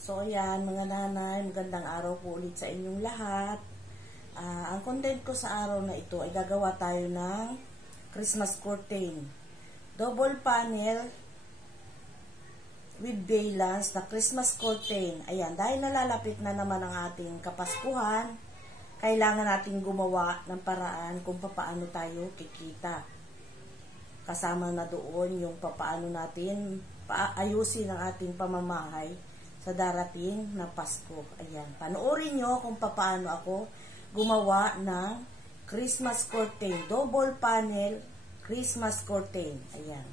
So ayan mga nanay, magandang araw po ulit sa inyong lahat. Ang content ko sa araw na ito ay gagawa tayo ng Christmas curtain. Double panel with valance na Christmas curtain. Ayan, dahil nalalapit na naman ang ating Kapaskuhan, kailangan natin gumawa ng paraan kung paano tayo kikita. Kasama na doon yung paano natin ayusin ang ating pamamahay sa darating na Pasko. Ayan, panoorin nyo kung paano ako gumawa ng Christmas curtain, double panel Christmas curtain. Ayan.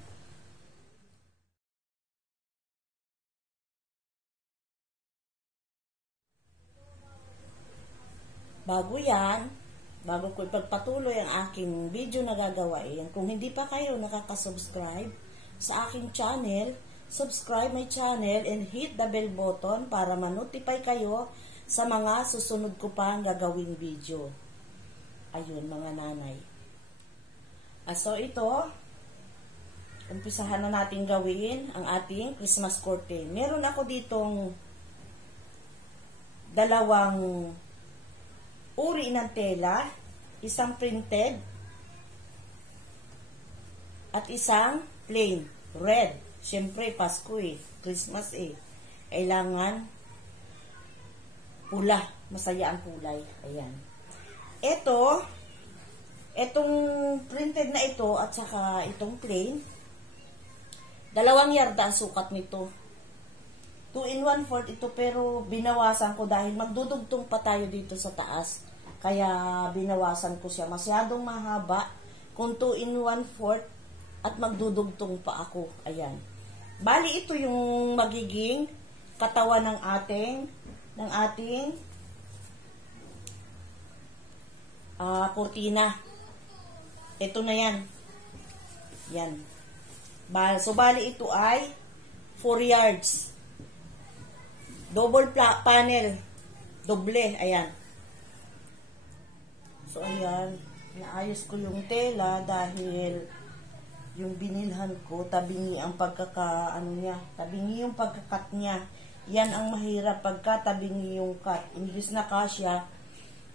Bago ko ipagpatuloy ang aking video na gagawain, kung hindi pa kayo nakaka-subscribe sa aking channel, subscribe my channel and hit the bell button para ma-notify kayo sa mga susunod ko pang gagawing video. Ayun mga nanay. So ito, umpisahan na natin gawin ang ating Christmas curtain. Meron ako ditong dalawang uri ng tela, isang printed at isang plain, red. Siyempre, Pasko Christmas kailangan pula, masaya ang kulay. Ayan. Itong printed na ito at saka itong plain, 2 yarda ang sukat nito. 2 in 1/4 ito, pero binawasan ko dahil magdudugtong pa tayo dito sa taas. Kaya binawasan ko siya. Masyadong mahaba kung 2 in 1/4 at magdudugtong pa ako. Ayan. Bali ito yung magiging katawan ng ating kurtina. Ito na yan. Yan. So bali ito ay 4 yards. Double panel. Doble. Ayan. So, ayan. Naayos ko yung tela dahil yung binilhan ko, tabingi ang tabingi yung pagkakat niya. Yan ang mahirap pagka tabingi yung cut. Imbis na kasya,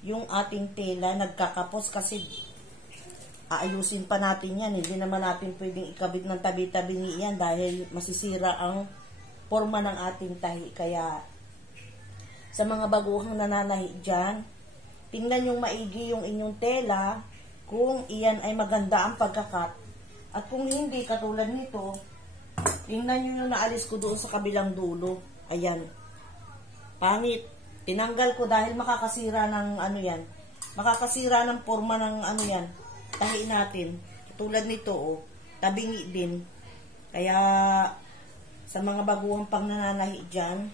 yung ating tela nagkakapos kasi aayusin pa natin yan. Hindi naman natin pwedeng ikabit ng tabi-tabingi yan dahil masisira ang forma ng ating tahi. Kaya, sa mga baguhang nananahi dyan, tingnan yung maigi yung inyong tela kung iyan ay maganda ang pagkakat. At kung hindi, katulad nito, tingnan nyo yung naalis ko doon sa kabilang dulo. Ayan. Pangit. Tinanggal ko dahil makakasira ng yan. Makakasira ng forma ng yan. Tahi natin. Katulad nito, tabingi din. Kaya, sa mga baguhang pang nananahi dyan,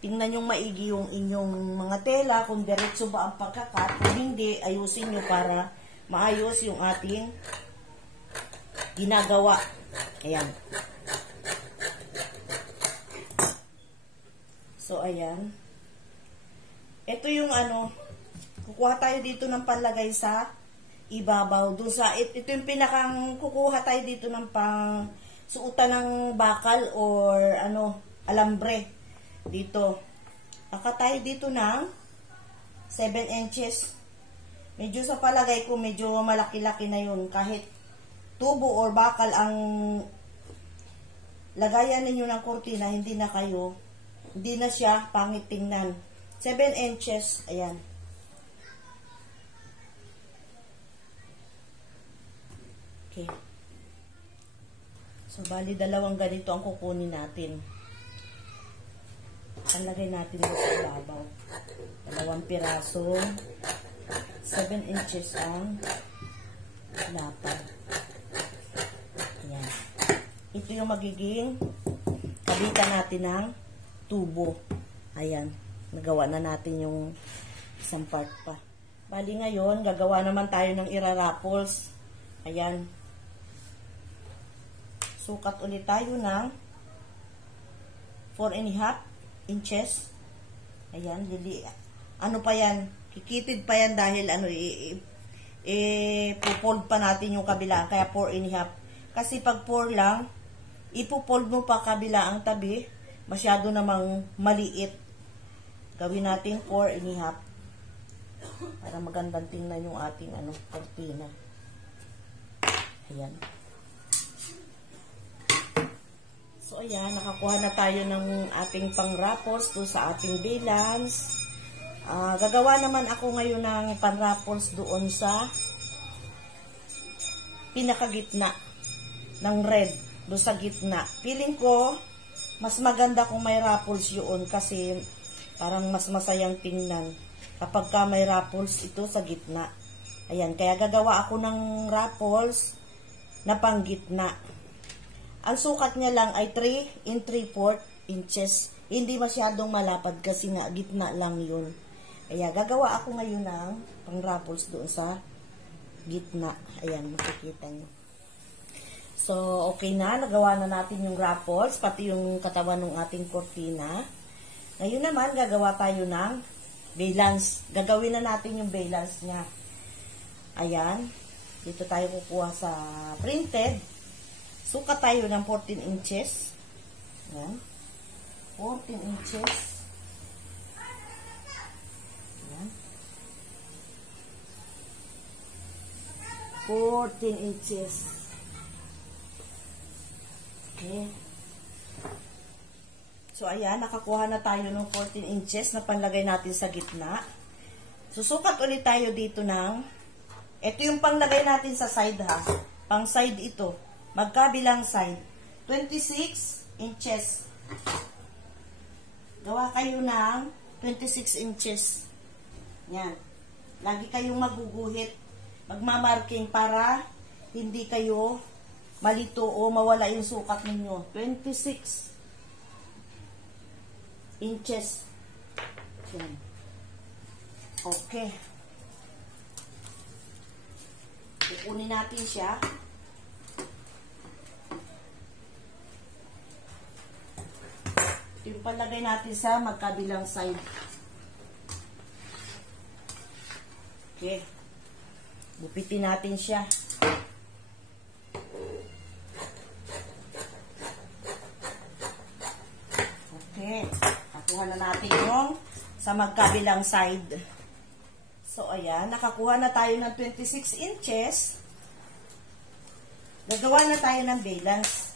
tingnan yung maigi yung inyong mga tela, kung diretso ba ang pagkakat, kung hindi, ayusin nyo para maayos yung ating ginagawa. Ayan. So, ayan. Ito yung kukuha tayo dito ng panlagay sa ibabaw. Ito yung pinakang kukuha tayo dito ng pang suutan ng bakal or alambre. Dito. Aka tayo dito ng 7 inches. Medyo sa palagay ko, medyo malaki-laki na yun. Kahit tubo or bakal ang lagayan ninyo ng kurtina, hindi na siya pangit tingnan. 7 inches. Ayan. Okay. So, bali 2 ganito ang kukunin natin. Lagay natin sa ibabaw. 2 piraso. 7 inches ang lapad. Ayan. Ito yung magiging kabitan natin ng tubo. Ayan. Nagawa na natin yung isang part pa. Bali ngayon, gagawa naman tayo ng irarapples. Ayan. Sukat ulit tayo ng 4.5 inches. Ayan, pa yan? Kikitid pa yan dahil pupold pa natin yung kabila. Kaya 4.5. Kasi pag 4 lang, ipupold mo pa kabila ang tabi, masyado namang maliit. Gawin natin 4.5 para magandang tingnan yung ating kortina. Ayan. So, ayan, nakakuha na tayo ng ating pang-raffles doon sa ating balance. Gagawa naman ako ngayon ng pang-raffles doon sa pinakagitna ng red, doon sa gitna. Feeling ko, mas maganda kung may raffles yun kasi parang mas masayang tingnan kapag ka may raffles ito sa gitna. Ayan, kaya gagawa ako ng raffles na panggitna. Ang sukat niya lang ay 3 3/4 inches. Hindi masyadong malapad kasi nga gitna lang yun. Kaya gagawa ako ngayon ng pang raffles doon sa gitna. Ayan, makikita nyo. So, okay na. Nagawa na natin yung raffles, pati yung katawan ng ating kortina. Ngayon naman, gagawa tayo ng balance. Gagawin na natin yung balance niya. Ayan. Dito tayo kukuha sa printed. Sukat tayo ng 14 inches. Ayan. 14 inches. Ayan. 14 inches. Okay. So, ayan, nakakuha na tayo ng 14 inches na panlagay natin sa gitna. Susukat ulit tayo dito ng, ito yung panglagay natin sa side ha. Pang side ito. Magkabilang side. 26 inches. Gawa kayo ng 26 inches. Yan. Lagi kayong maguguhit. Magmamarking para hindi kayo malito o mawala yung sukat ninyo. 26 inches. Yan. Okay. Kukunin natin siya. Ito yung palagay natin sa magkabilang side. Okay. Gupitin natin siya. Okay. Nakuha na natin yung sa magkabilang side. So, ayan. Nakakuha na tayo ng 26 inches. Gagawa na tayo ng balance.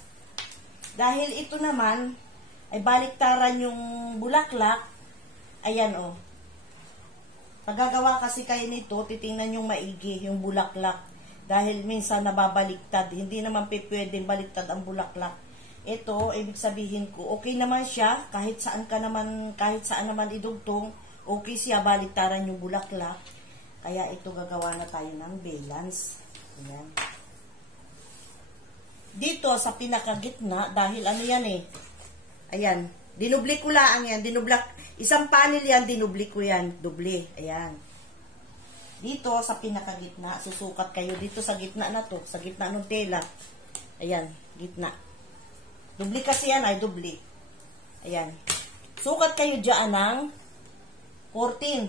Dahil ito naman ay baliktaran yung bulaklak. Ayan, oh. Pagagawa kasi kayo nito, titingnan yung maigi, yung bulaklak. Dahil minsan nababaliktad. Hindi naman pwedeng baliktad ang bulaklak. Ito, ibig sabihin ko, okay naman siya, kahit saan naman idugtong, okay siya, baliktaran yung bulaklak. Kaya ito, gagawa na tayo ng balance. Ayan. Dito, sa pinakagitna, dahil ano yan eh, ayan, dinubli ko lang yan, isang panel yan, dinubli ko yan, dubli, ayan. Dito, sa pinakagitna, susukat kayo dito sa gitna na to, sa gitna ng tela. Ayan, gitna. Dubli kasi yan ay dubli. Ayan. Sukat kayo dyan ng 14.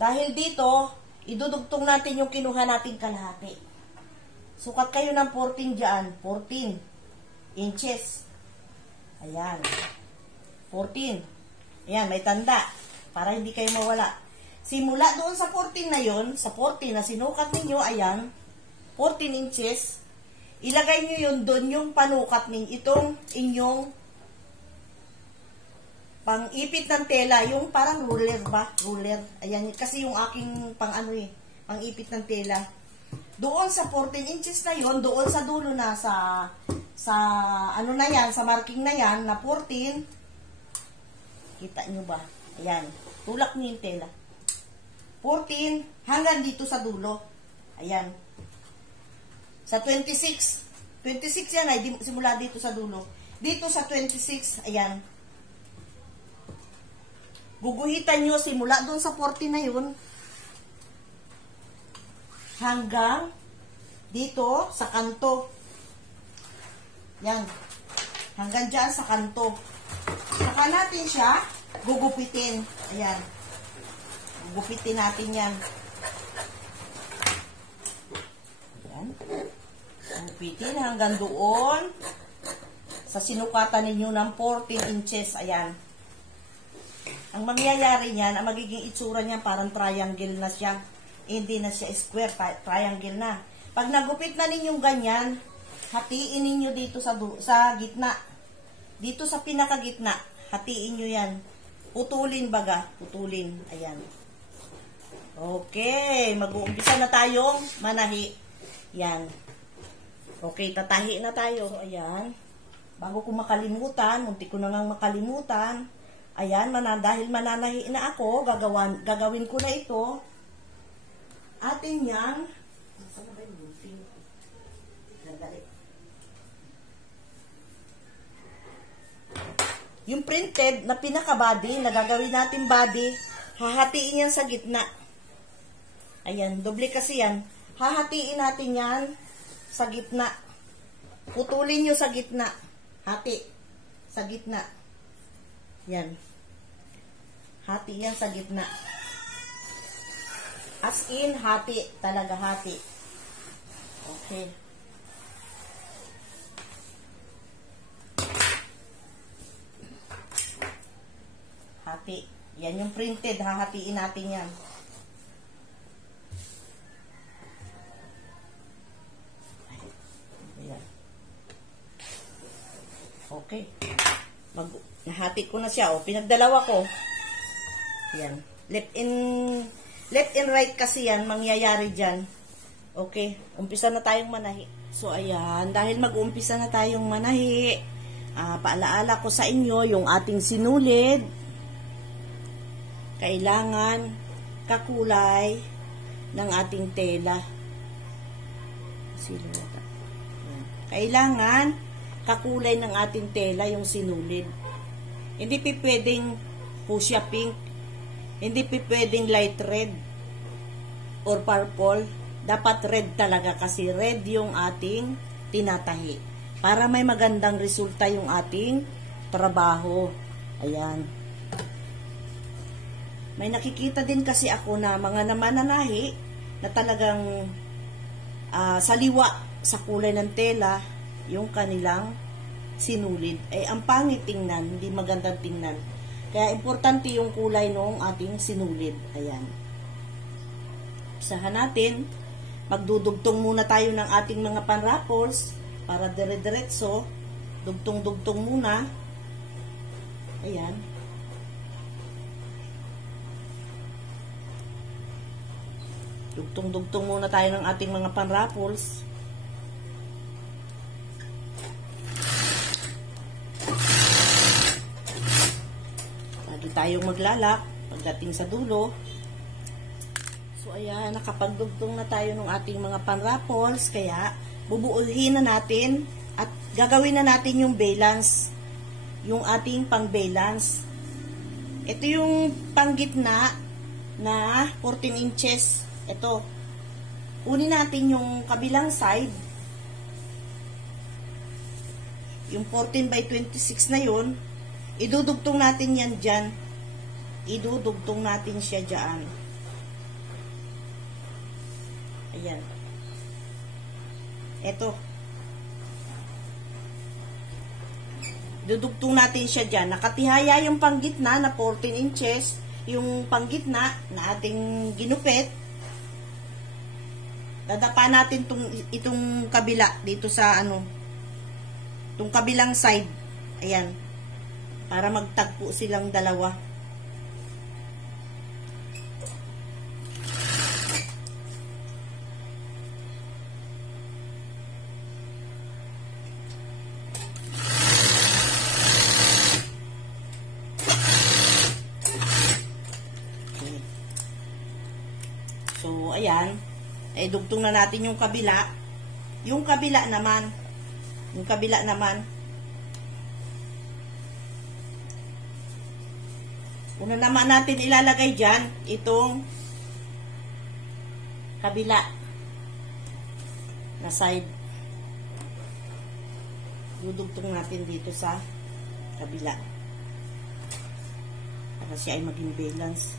Dahil dito, idudugtong natin yung kinuha nating kalahati. Sukat kayo ng 14 dyan. 14 inches. Ayan. 14. Ayan, may tanda. Para hindi kayo mawala. Simula doon sa 14 na yon, sa 14 na sinukat ninyo, ayan, 14 inches, ilagay nyo yun doon yung panukat ninyo, itong inyong pang-ipit ng tela, yung parang ruler ba? Ruler. Ayan, kasi yung aking pang-ipit ng tela. Doon sa 14 inches na yon, doon sa dulo na, sa ano na yan, sa marking na yan, na 14, kita nyo ba? Ayan, tulak nyo yung tela. 14, hanggang dito sa dulo. Ayan. Sa 26. 26 yan ay simula dito sa dulo. Dito sa 26, ayan. Guguhitan nyo simula doon sa 40 na yun. Hanggang dito sa kanto. Yan. Hanggang dyan sa kanto. Saka natin siya gugupitin. Ayan. Gugupitin natin yan. Ayan. Gupitin hanggang doon sa sinukatan ninyo ng 14 inches. Ayan. Ang mangyayari niyan, ang magiging itsura niya parang triangle na siya. Hindi na siya square, triangle na. Pag nagupit na ninyong ganyan, hatiin ninyo dito sa gitna. Dito sa pinakagitna, hatiin nyo yan. Putulin baga, putulin. Ayan. Okay, mag-uumpisa na tayong manahi. Yan. Okay, tatahi na tayo. So, ayan. Bago ko makalimutan, muntik ko na ngang makalimutan. Ayan, dahil mananahi na ako, gagawin ko na ito. Atin yang, saan na ba yung gunting? Sandali. Yung printed na pinaka-body, na gagawin natin body, hahatiin yan sa gitna. Ayan, doble kasi yan. Hahatiin natin yan sa gitna. Putulin nyo sa gitna. Hati. Sa gitna. Yan. Hati yan sa gitna. As in, hati. Talaga hati. Okay. Hati. Yan yung printed. Hahatiin natin yan. Ayan. Okay. Nahati ko na siya. O, pinagdalawa ko. Yan. Left and right kasi yan. Mangyayari dyan. Okay. Umpisa na tayong manahi. So, ayan. Dahil mag-umpisa na tayong manahi, paalaala ko sa inyo yung ating sinulid. Kailangan kakulay ng ating tela. Kailangan kakulay ng ating tela yung sinulid. Hindi pwedeng fuchsia pink. Hindi pwedeng light red or purple. Dapat red talaga kasi red yung ating tinatahi. Para may magandang resulta yung ating trabaho. Ayan. May nakikita din kasi ako na mga namananahi na talagang saliwa sa kulay ng tela yung kanilang sinulid. Ay, ang pangit tingnan, hindi magandang tingnan. Kaya, importante yung kulay ng ating sinulid. Ayan. Isahan natin. Magdudugtong muna tayo ng ating mga panraffles para dire-diretso. Dugtong-dugtong muna. Ayan. Dugtong-dugtong muna tayo ng ating mga panraffles. Lagi tayong maglalak pagdating sa dulo. So, ayan, nakapagdugtong na tayo ng ating mga panraffles. Kaya, bubuuhin na natin at gagawin na natin yung balance. Yung ating pang-balance. Ito yung panggitna na 14 inches. Ito. Kunin natin yung kabilang side. Yung 14 by 26 na yun. Idudugtong natin yan dyan. Idudugtong natin siya dyan. Ayan. Ito. Idudugtong natin siya dyan. Nakatihaya yung panggitna na 14 inches. Yung panggitna na ating ginupit. Dadapa natin itong kabila dito sa itong kabilang side. Ayan. Para magtagpo silang dalawa. Okay. So, ayan. Dugtong na natin yung kabila. Yung kabila naman. Una naman natin ilalagay dyan, itong kabila na side. Dudugtong natin dito sa kabila. Para siya ay maging balance.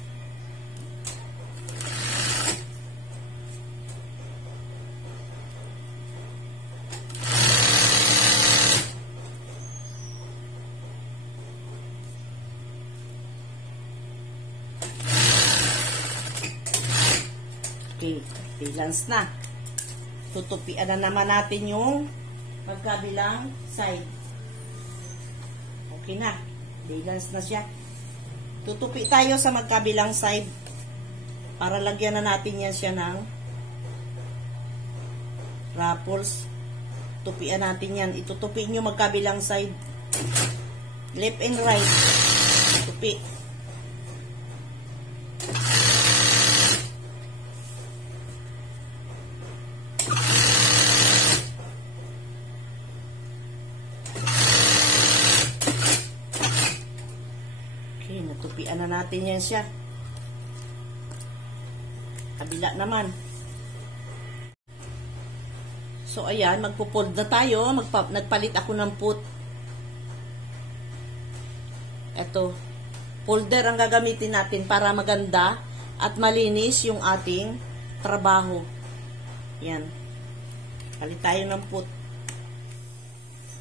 Okay, balance na. Tutupian na naman natin yung magkabilang side. Okay na. Balance na siya. Tutupi tayo sa magkabilang side para lagyan na natin yan siya ng ruffles. Tupian natin yan. Itutupi nyo magkabilang side. Left and right. Tupi. Okay, natupian na natin yan siya. Kabila naman. So, ayan, magpo-fold na tayo. Nagpalit ako ng put. Ito, folder ang gagamitin natin para maganda at malinis yung ating trabaho. Yan. Palit tayo ng put.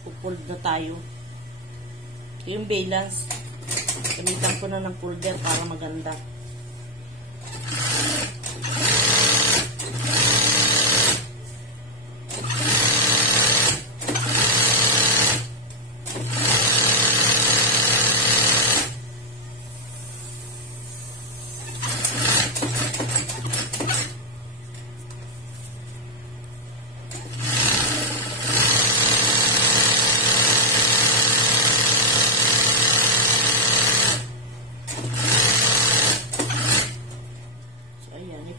Pupold na tayo. Yung balance. Gamitan ko na ng folder para maganda.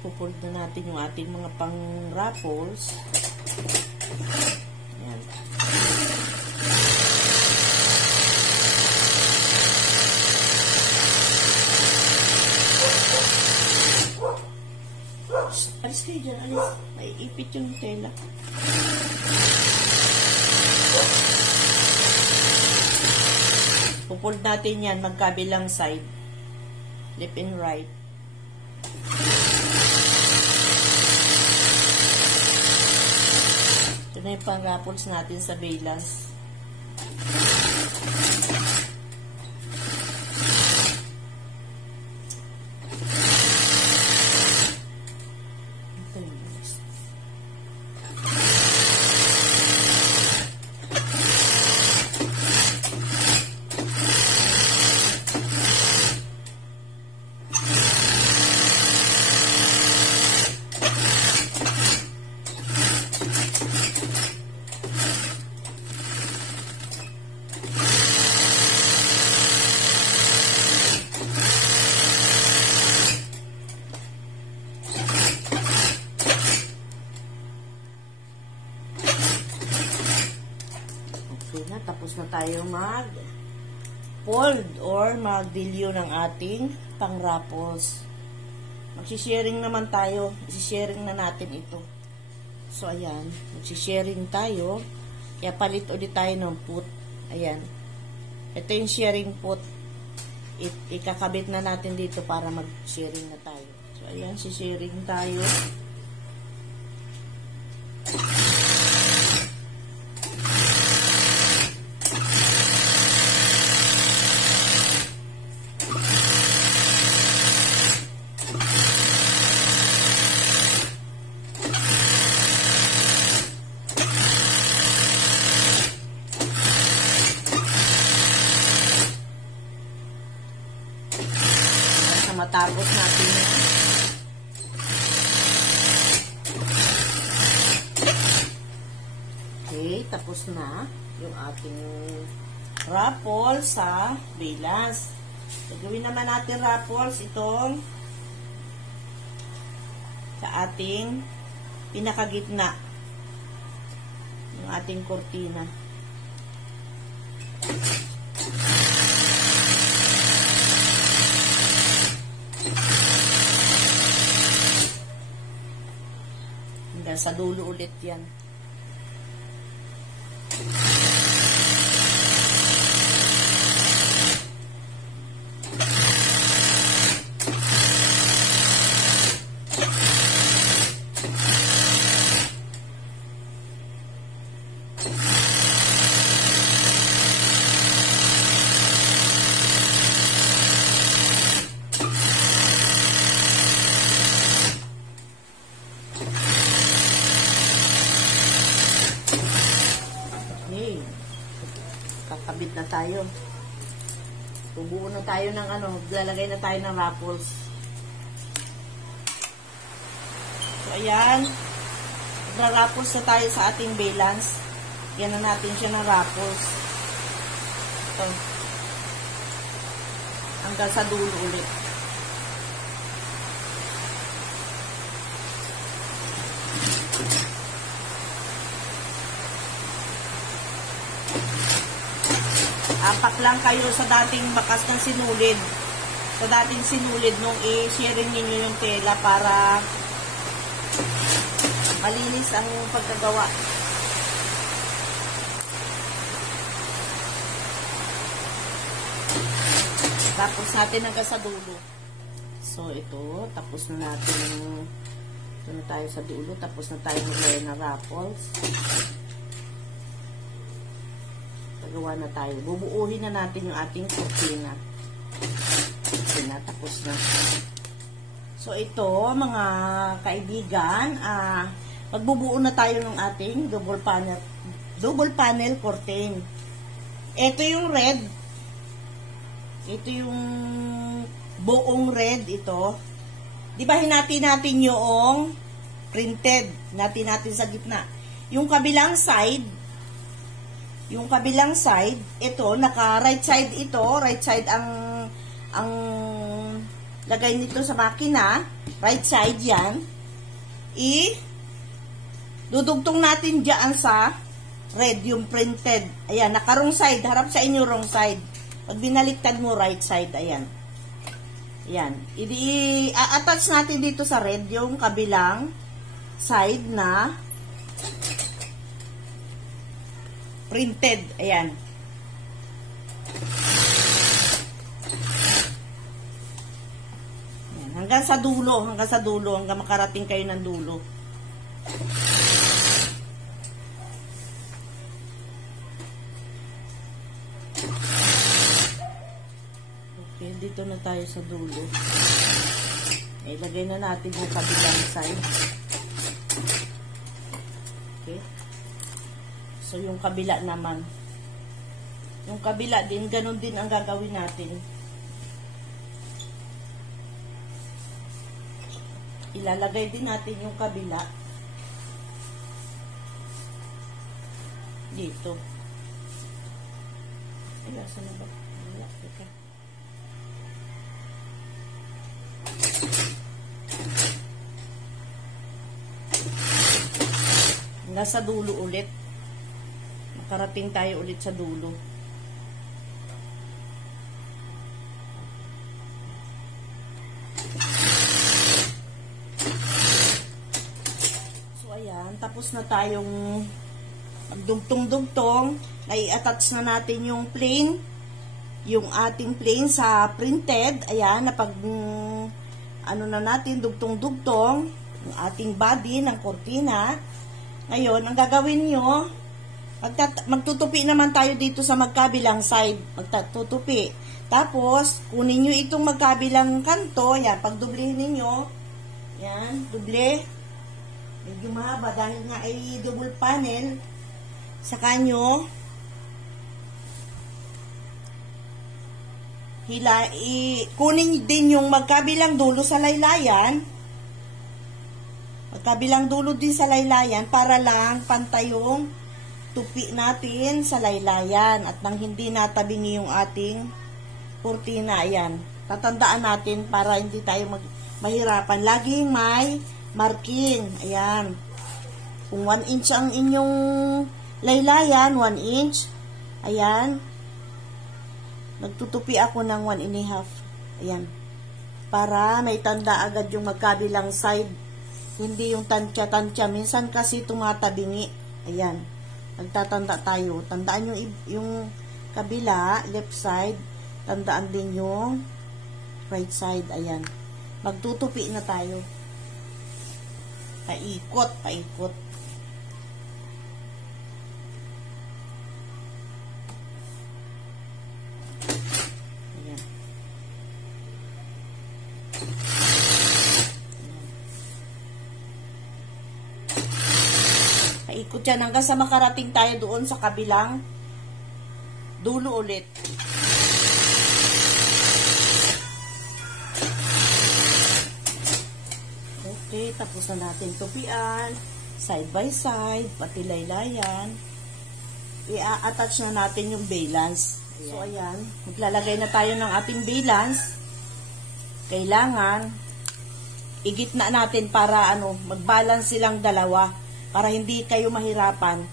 Ipo-fold na natin yung ating mga pang-ruffles. Ayan. Alis kayo dyan, alis. May ipit yung tela. Ipo-fold natin yan magkabilang side. Left and right. Ito na yung pang-ruffles natin sa balance. Ito yung balance. Okay na, tapos na tayo mag-fold or mag-dilyo ng ating pang-ruffles. Magsisharing naman tayo. Isisharing na natin ito. So, ayan. Magsisharing tayo. Kaya palit ulit tayo ng put. Ayan. Ito yung sharing put. Ikakabit na natin dito para mag-sharing na tayo. So, ayan. Sisharing tayo. Matapos natin yan. Okay, tapos na yung ating ruffle sa balance. Gagawin naman natin ruffles itong sa ating pinakagitna yung ating kortina. Sa dulo ulit yan. tayo. Bubuo na tayo ng ano, lalagay na tayo ng ruffles. So, ayan. Magra-ruffles na tayo sa ating valance. Yan na natin siya ng ruffles. Ito. Hanggang sa dulo ulit. Apat lang kayo sa dating bakas ng sinulid. Sa dating sinulid nung i-share ninyo yung tela para malinis ang pagkagawa. Tapos natin hanggang sa dulo. So, ito. Tapos na natin. Ito na tayo sa dulo. Tapos na tayo maglagay na ruffles. Gawa na tayo. Bubuuhin na natin yung ating kurtina. Kurtina, tapos na. So, ito, mga kaibigan, magbubuo na tayo ng ating double panel curtain. Ito yung red. Ito yung buong red, ito. Di ba hinati natin yung printed? Hinati natin sa gitna. Yung kabilang side, ito, naka right side ito, right side ang lagay nito sa makina, right side yan, dudugtong natin dyan sa red, yung printed, ayan, naka wrong side, harap sa inyo wrong side, pag binaliktad mo right side, ayan, ayan, i-attach natin dito sa red, yung kabilang side na printed. Ayan. Ayan. Hanggang sa dulo, hanggang makarating kayo ng dulo. Okay, dito na tayo sa dulo. Ilagay na natin yung kabilang side. Okay. So, yung kabila naman. Yung kabila din, ganun din ang gagawin natin. Ilalagay din natin yung kabila. Dito. Ay, nasa na ba? Wala. Teka. Nasa dulo ulit. Karating tayo ulit sa dulo. So, ayan. Tapos na tayong magdugtong-dugtong. Ay-attach na natin yung plain. Yung ating plain sa printed. Ayan. Napag, ano na natin, dugtong-dugtong. Yung ating body ng kurtina. Ngayon, ang gagawin nyo, magtutupi naman tayo dito sa magkabilang side. Magtutupi. Tapos, kunin nyo itong magkabilang kanto. Yan, pagdublihin ninyo. Yan, duble. Medyo mahaba dahil nga ay double panel. Saka nyo, kunin din yung magkabilang dulo sa laylayan. Magkabilang dulo din sa laylayan para lang pantay yung tupi natin sa laylayan at nang hindi natabingi yung ating kurtina. Ayan. Tatandaan natin para hindi tayo mahirapan. Laging may marking. Ayan. Kung 1 inch ang inyong laylayan, 1 inch. Ayan. Nagtutupi ako ng 1.5. Ayan. Para may tanda agad yung magkabilang side. Hindi yung tansya-tansya. Minsan kasi tumatabingi. Ayan. Nagtatanda tayo. Tandaan yung kabila, left side. Tandaan din yung right side. Ayan. Magtutupi na tayo. Paikot, paikot. Ayan. Paikot yan hanggang sa makarating tayo doon sa kabilang dulo ulit. Okay, tapos na natin tupian. Side by side, pati laylayan. I-attach na natin yung valance. Ayan. So, ayan. Maglalagay na tayo ng ating valance. Kailangan, igitna natin para mag-balance silang dalawa. Para hindi kayo mahirapan.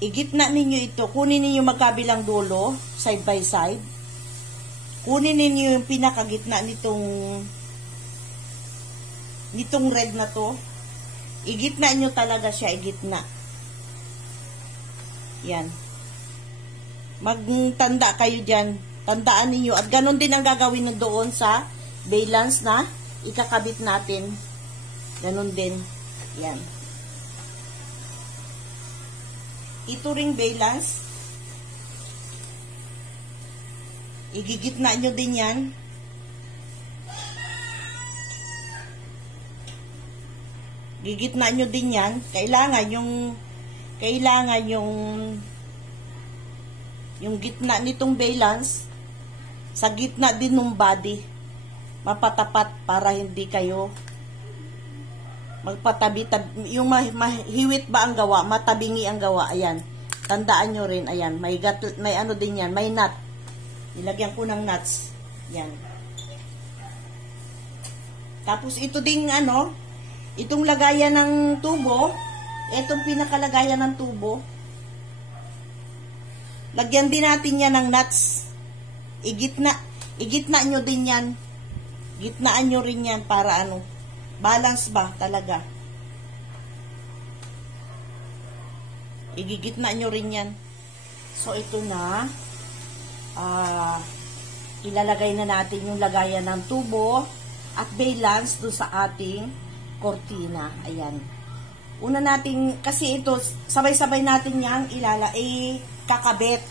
Igitna ninyo ito. Kunin ninyo magkabilang dulo, side by side. Kunin ninyo yung pinakagitna nitong red na to. Igitna nyo talaga siya, igitna. Yan. Magtanda kayo dyan. Tandaan ninyo. At ganun din ang gagawin nyo doon sa valance na ikakabit natin. Ganun din. Yan. Ito ring valance. Igigitna nyo din yan. Gigitna nyo din yan. Kailangan yung gitna nitong valance sa gitna din ng body mapatapat para hindi kayo magpatabi, yung mahiwit ba ang gawa, matabingi ang gawa. Ayan, tandaan nyo rin. Ayan, may ano din yan, may nut. Nilagyan ko ng nuts. Yan. Tapos ito ding itong lagayan ng tubo, itong pinakalagayan ng tubo, lagyan din natin yan ng nuts. Igitna nyo din yan. Gitnaan nyo rin yan para balance ba talaga. Igigitna nyo rin yan. So, ito na. Ilalagay na natin yung lagayan ng tubo at valance doon sa ating kortina. Ayan. Una natin, kasi ito, sabay-sabay natin yang kakabit.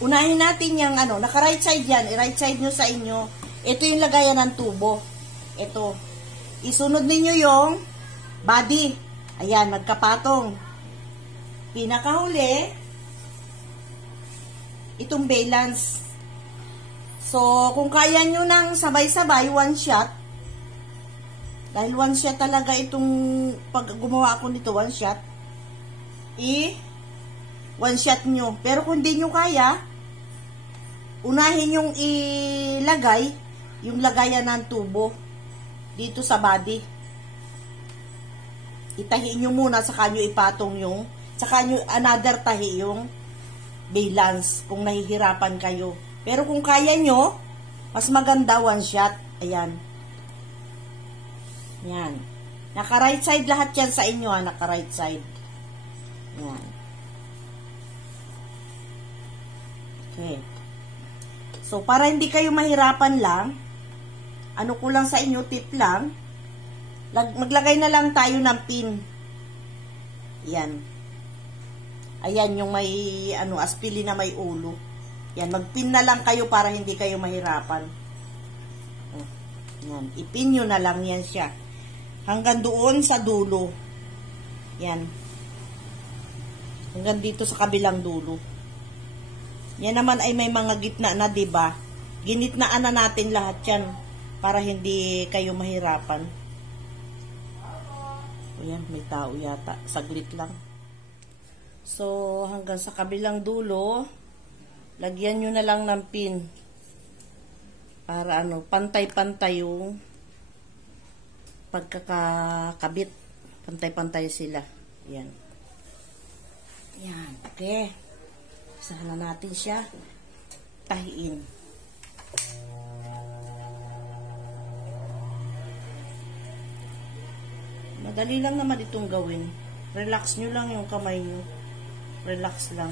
Unahin natin yung naka-right side yan. I-right side nyo sa inyo. Ito yung lagayan ng tubo. Ito. Isunod ninyo yung body. Ayan, magkapatong. Pinakahuli, itong valance. So, kung kaya nyo nang sabay-sabay, one shot, dahil one shot talaga itong, pag gumawa ako nito, one shot, one shot nyo. Pero kung di nyo kaya, unahin yung ilagay, yung lagayan ng tubo, dito sa body. Itahi nyo muna, saka nyo ipatong saka nyo another tahi yung valance, kung nahihirapan kayo. Pero kung kaya nyo, mas maganda one shot. Ayan. Yan. Naka-right side lahat yan sa inyo, naka-right side. Yan. Okay. So, para hindi kayo mahirapan lang, ko lang sa inyo, tip lang, maglagay na lang tayo ng pin. Yan. Ayan, yung may, aspili na may ulo. Yan, magpin na lang kayo para hindi kayo mahirapan. Yan, ipin nyo na lang yan siya. Hanggang doon sa dulo. Yan. Hanggang dito sa kabilang dulo. Yan naman ay may mga gitna na, diba? Ginitnaan na natin lahat yan para hindi kayo mahirapan. Ayan, may tao yata. Saglit lang. So, hanggang sa kabilang dulo, lagyan nyo na lang ng pin. Para pantay-pantay yung pagkakabit. Pantay-pantay sila. Ayan. Ayan, okay. Usahan na natin siya tahiin. Madali lang naman itong gawin. Relax nyo lang yung kamay nyo. Relax lang.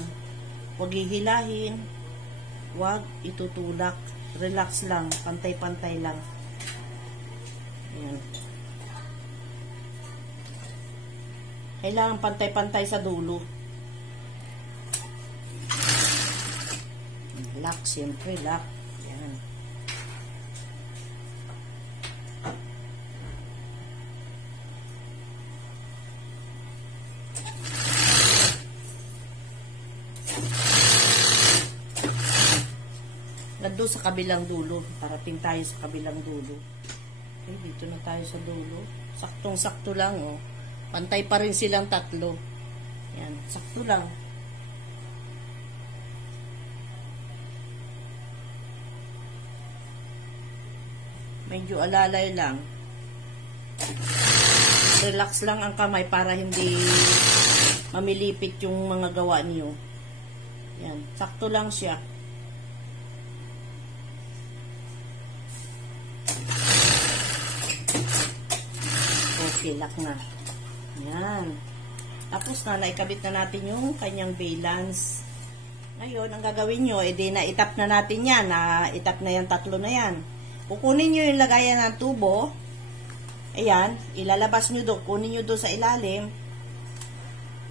Huwag hihilahin. Huwag itutulak. Relax lang. Pantay-pantay lang. Ayan. Kailangan pantay-pantay sa dulo. Lock, siyempre lock. Ayan. Nandun sa kabilang dulo. Parating tayo sa kabilang dulo. Okay, dito na tayo sa dulo. Saktong-sakto lang, oh. Pantay pa rin silang tatlo. Yan, sakto lang. Medyo alalay lang. Relax lang ang kamay para hindi mamilipit yung mga gawa niyo. Yan, sakto lang siya. Okay, lock na. Yan. Tapos na, naikabit na natin yung kanyang valance. Ngayon, ang gagawin nyo, edi na-itap na natin yan. Na-itap na yan, tatlo na yan. Kukunin nyo yung lagayan ng tubo. Ayan, ilalabas nyo doon. Kunin nyo doon sa ilalim.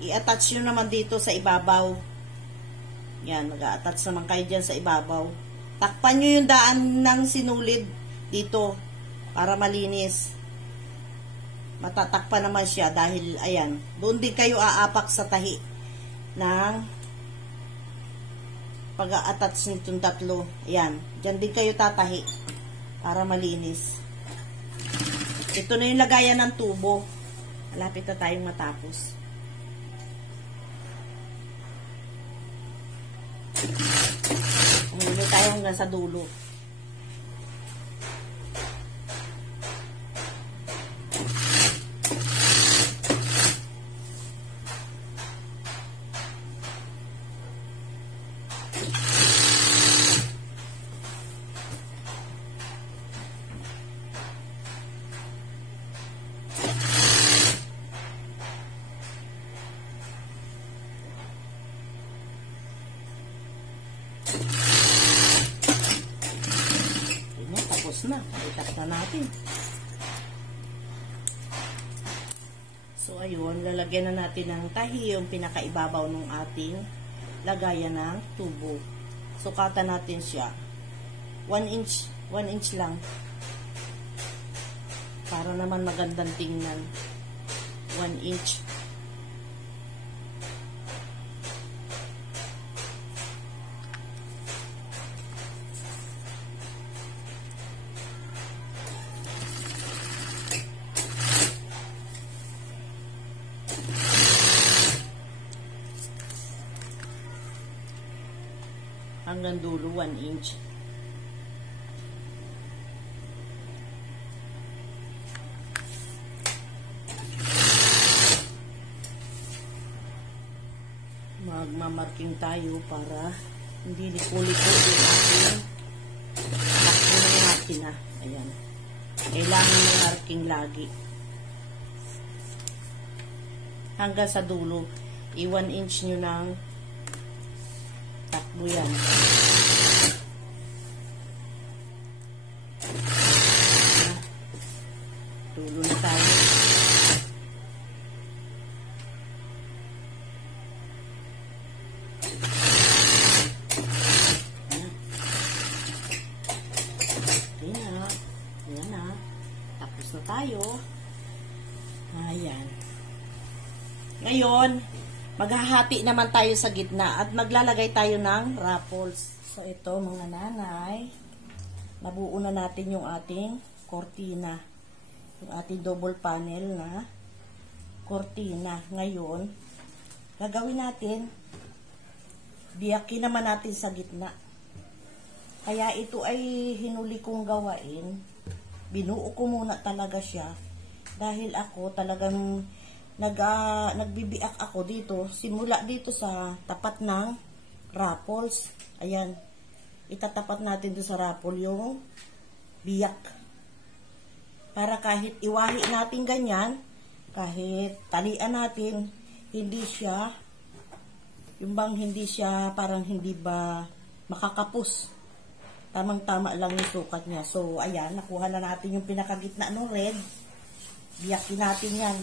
I-attach nyo naman dito sa ibabaw. Yan, mag-a-attach naman kayo dyan sa ibabaw. Takpan nyo yung daan ng sinulid dito para malinis. Matatakpan naman siya dahil, ayan, doon din kayo aapak sa tahi ng pag-a-attach nitong tatlo. Ayan, dyan din kayo tatahi para malinis. Ito na yung lagayan ng tubo. Malapit na tayong matapos. Hindi tayo hanggang sa dulo. Na, itak na natin. So, ayun, lalagyan na natin ng tahi yung pinakaibabaw ng ating lagayan ng tubo. Sukatan natin siya. 1 inch lang. Para naman magandang tingnan. 1 inch. Hanggang dulo 1 inch. Magmamarking tayo para hindi liko-liko yung ating takbo ng makina. Ayan. Kailangan yung marking lagi. Hanggang sa dulo, i-1 inch nyo ng takbo yan. Dulo na tayo. Ayan na. Tapos na tayo. Ayan. Ngayon, maghahati naman tayo sa gitna at maglalagay tayo ng raffles. So, ito mga nanay, nabuo na natin yung ating kortina. Yung ating double panel na kortina. Ngayon, gagawin natin, biyakin naman natin sa gitna. Kaya ito ay hinuli kong gawain. Binuo ko muna talaga siya. Dahil ako talagang nagbibiak ako dito, simula dito sa tapat ng raffles. Ayan, itatapat natin dito sa raffle yung biyak. Para kahit iwahi natin ganyan, kahit talian natin, hindi siya, yung bang hindi siya, parang hindi ba makakapos. Tamang-tama lang yung sukat niya. So, ayan, nakuha na natin yung pinakagitna ng red. Biyakin natin yan.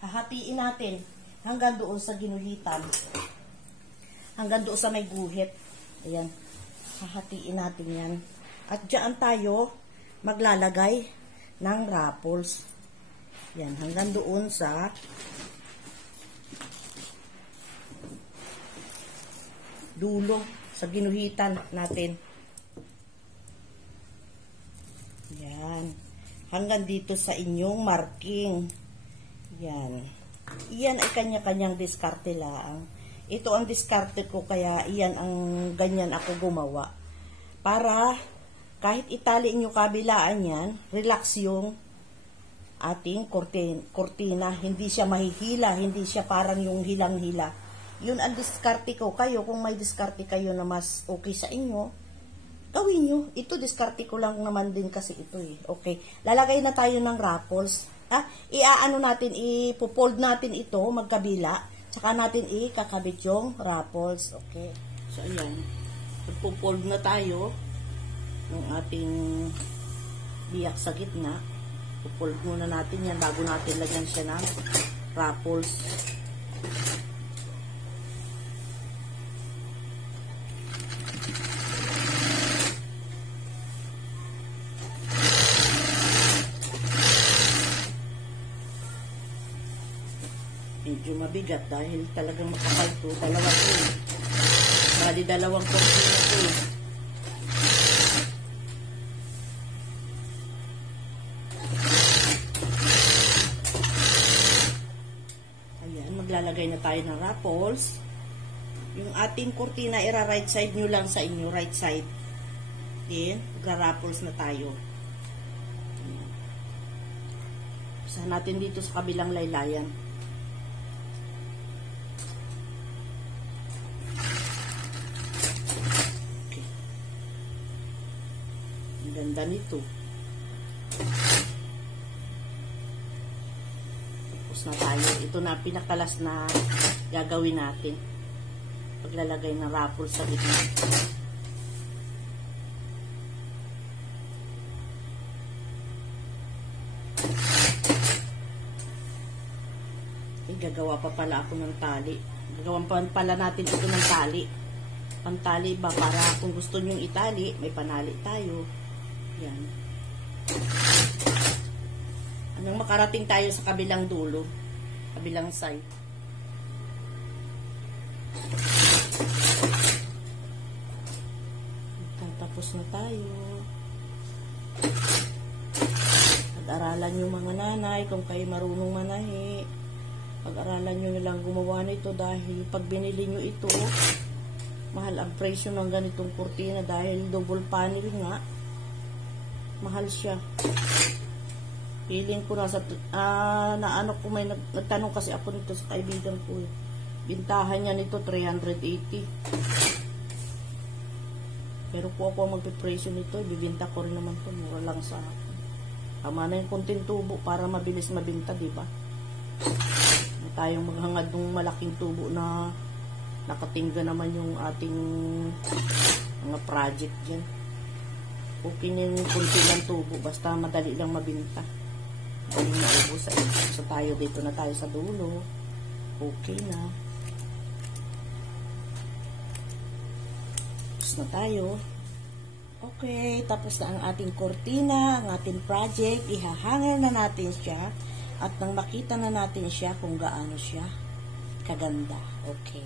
Hahatiin natin hanggang doon sa ginuhitan. Hanggang doon sa may guhit. Ayan. Hahatiin natin yan. At dyan tayo maglalagay ng raffles. Yan. Hanggang doon sa dulo. Sa ginuhitan natin. hanggang dito sa inyong marking. Yan. Iyan ay kanya-kanyang diskarte lang. Ito ang diskarte ko, kaya iyan ang ganyan ako gumawa. Para kahit itali nyo kabilaan yan, relax yung ating kortina. Hindi siya mahihila, hindi siya parang yung hilang-hila. Yun ang diskarte ko. Kayo, kung may diskarte kayo na mas okay sa inyo, gawin nyo. Ito, diskarte ko lang naman din kasi ito eh. Okay. Lalagay na tayo ng raffles. Iaano natin, ipopold natin ito, magkabila. Tsaka natin ikakabit yung raffles. Okay. So, ayan. Ipopold na tayo ng ating biyak sa gitna. Ipopold muna natin yan bago natin lagyan siya ng raffles. Medyo mabigat dahil talagang makapal to. Dalawa to. Bali dalawang kortina to. Ayan, maglalagay na tayo ng raffles. Yung ating kortina, right side nyo lang sa inyo. Right side. Then, magra-raffles na tayo. Usahan natin dito sa kabilang laylayan. Ganda nito. Tapos na tayo. Ito na pinakalas na gagawin natin. Paglalagay ng raffle sa gitna. Gagawa pa pala ako ng tali. Gagawan pa pala natin ito ng tali. Pantali ba? Para kung gusto nyong itali, may panali tayo. Yan. Anong makarating tayo sa kabilang dulo, kabilang side. Tapos na tayo. Pag-aralan nyo mga nanay kung kayo marunong manahi. Pag-aralan nyo nilang gumawa nito dahil pag binili nyo ito, mahal ang presyo ng ganitong kurtina dahil double panel nga. Mahal siya. Feeling ko nasa naano ko may nagtanong kasi ako nito sa kaibigan ko. Bintahan niya nito 380. Pero kung ako magpipresyo nito, bibinta ko rin naman to, mura lang sa akin. Tama na yung kunting tubo para mabilis mabinta, di ba? May tayong maghangad ng malaking tubo na nakatingga naman yung ating mga project dyan. Okay na yung kunti lang tubo, basta madali lang mabinta. Dali na ubos sa ito. So tayo, dito na tayo sa dulo. Okay na. Tapos na tayo. Okay, tapos na ang ating kortina, ang ating project. Ihahanger na natin siya. At nang makita na natin siya kung gaano siya kaganda. Okay.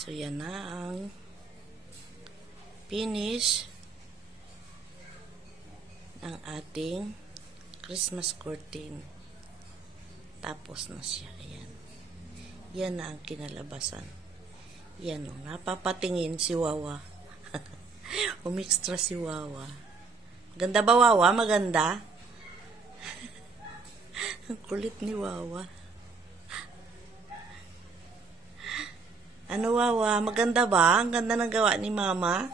So, yan na ang finish ng ating Christmas curtain. Tapos na siya. Ayan. Yan na ang kinalabasan. Yan o. Napapatingin si Wawa. Umextra si Wawa. Ganda ba, Wawa? Maganda? Ang kulit ni Wawa. Ano, Wawa? Maganda ba? Ang ganda ng gawa ni Mama.